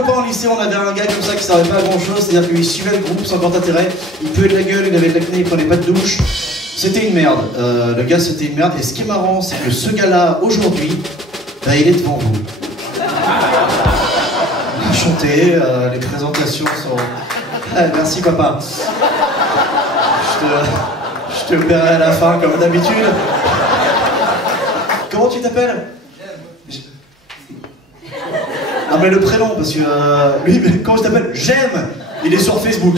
copains au lycée, on avait un gars comme ça qui servait pas à grand chose, c'est-à-dire qu'il suivait le groupe sans grand intérêt, il puait de la gueule, il avait de l'acné, il prenait pas de douche. C'était une merde, le gars c'était une merde, et ce qui est marrant, c'est que ce gars-là, aujourd'hui, bah, il est devant vous. Enchanté, les présentations sont... Ah, merci papa. Je te verrai à la fin comme d'habitude. Comment tu t'appelles? Ah mais le prénom, parce que lui, comment tu t'appelles? J'aime. Il est sur Facebook.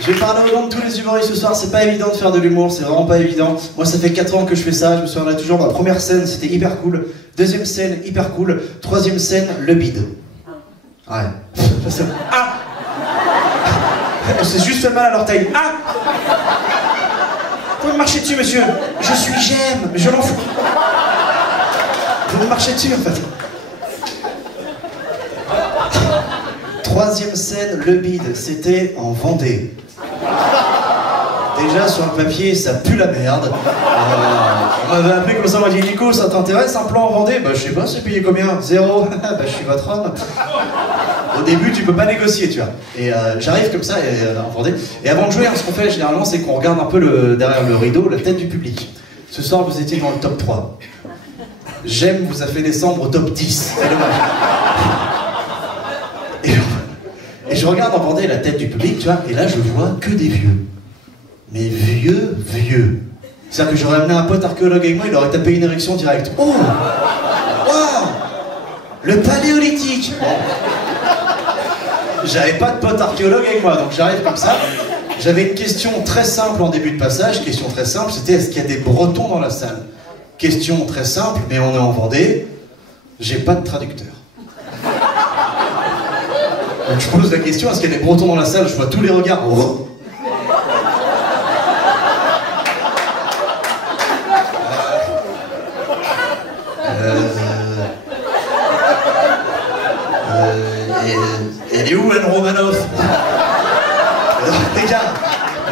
Je vais parler au nom de tous les humoristes ce soir, c'est pas évident de faire de l'humour, c'est vraiment pas évident. Moi ça fait 4 ans que je fais ça, je me souviendrai toujours, ma première scène c'était hyper cool, deuxième scène hyper cool, troisième scène, le bide. Ouais. Ah! On s'est juste fait mal à l'orteil. Ah! Vous me marchez dessus monsieur, je suis j'aime, mais je m'en fous. Vous me marchez dessus en fait. Troisième scène, le bide, c'était en Vendée. Déjà sur le papier, ça pue la merde. On m'avait appelé comme ça, on m'a dit Nico, ça t'intéresse un plan en Vendée? Bah je sais pas, c'est payé combien? 0. Bah je suis votre homme. Au début, tu peux pas négocier, tu vois. Et j'arrive comme ça en Vendée. Et avant de jouer, ce qu'on fait généralement, c'est qu'on regarde un peu derrière le rideau, la tête du public. Ce soir, vous étiez dans le top 3. J'aime vous a fait descendre au top 10. C'est dommage. Et je regarde en Vendée la tête du public, tu vois, et là je vois que des vieux. Mais vieux. C'est-à-dire que j'aurais amené un pote archéologue avec moi, il aurait tapé une érection directe. Oh! Waouh! Le paléolithique! J'avais pas de pote archéologue avec moi, donc j'arrive comme ça. J'avais une question très simple en début de passage, question très simple, c'était est-ce qu'il y a des Bretons dans la salle? Question très simple, mais on est en Vendée, j'ai pas de traducteur. Donc je pose la question, est-ce qu'il y a des Bretons dans la salle? Je vois tous les regards. Oh. Elle est où Anne Romanoff? Les gars,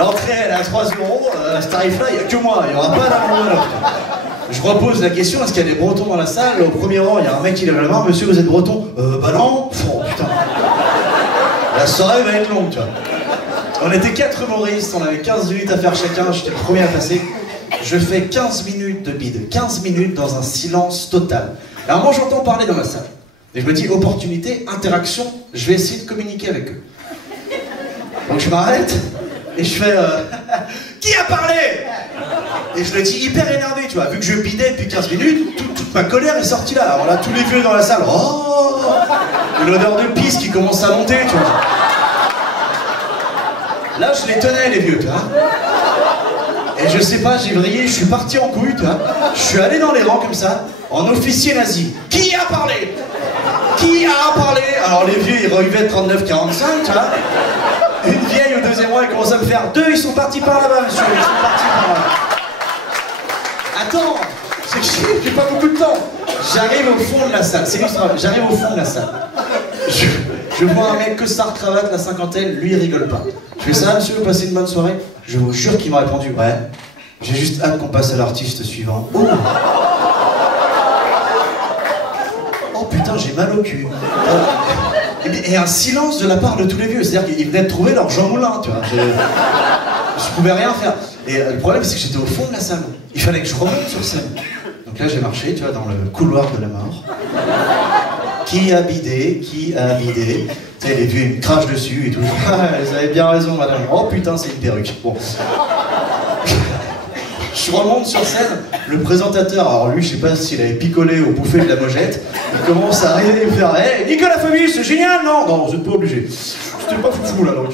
l'entrée elle est à 3 €, ce tarif-là, il n'y a que moi, il n'y aura pas d'Anne Romanoff. Je repose la question, est-ce qu'il y a des Bretons dans la salle? Au premier rang, il y a un mec qui lève la main, monsieur vous êtes Breton? Bah non. Oh putain. La soirée va être longue, tu vois. On était 4 humoristes, on avait 15 minutes à faire chacun, j'étais le premier à passer. Je fais 15 minutes de bide, 15 minutes dans un silence total. Alors moi j'entends parler dans la salle. Et je me dis, opportunité, interaction, je vais essayer de communiquer avec eux. Donc je m'arrête, et je fais qui a parlé? Et je le dis hyper énervé, tu vois, vu que je bidais depuis 15 minutes, toute ma colère est sortie là. Alors là, tous les vieux dans la salle, oh! L'odeur de pisse qui commence à monter, tu vois. Là, je les tenais, les vieux, tu vois. Et je sais pas, j'ai vrillé, je suis parti en couille, tu vois. Je suis allé dans les rangs comme ça, en officier nazi. Qui a parlé? Qui a parlé? Alors les vieux, ils relevaient 39-45, tu vois. Une vieille au deuxième rang, elle commence à me faire 2, ils sont partis par là-bas, monsieur, ils sont partis par là. Attends, c'est que j'ai pas beaucoup de temps. J'arrive au fond de la salle, c'est extraordinaire, j'arrive au fond de la salle. Je vois un mec costard cravate, la cinquantaine, lui il rigole pas. Je fais ça, monsieur, vous passez une bonne soirée? Je vous jure qu'il m'a répondu, ouais, j'ai juste hâte qu'on passe à l'artiste suivant. Oh, oh putain, j'ai mal au cul. Et un silence de la part de tous les vieux, c'est-à-dire qu'ils venaient de trouver leur Jean Moulin, tu vois. Je pouvais rien faire. Et le problème, c'est que j'étais au fond de la salle. Il fallait que je remonte sur scène. Donc là, j'ai marché, tu vois, dans le couloir de la mort. Qui a bidé? Qui a bidé? Tu sais, les vieux, ils me crachent dessus et tout. Vous avez bien raison, madame. Oh putain, c'est une perruque. Bon. Je remonte sur scène, le présentateur, alors lui, je sais pas s'il avait picolé ou bouffé de la mojette, il commence à arriver et me faire hey, Nicolas Fabius, c'est génial, non? Non, vous êtes pas obligé. C'était pas foufou là, donc...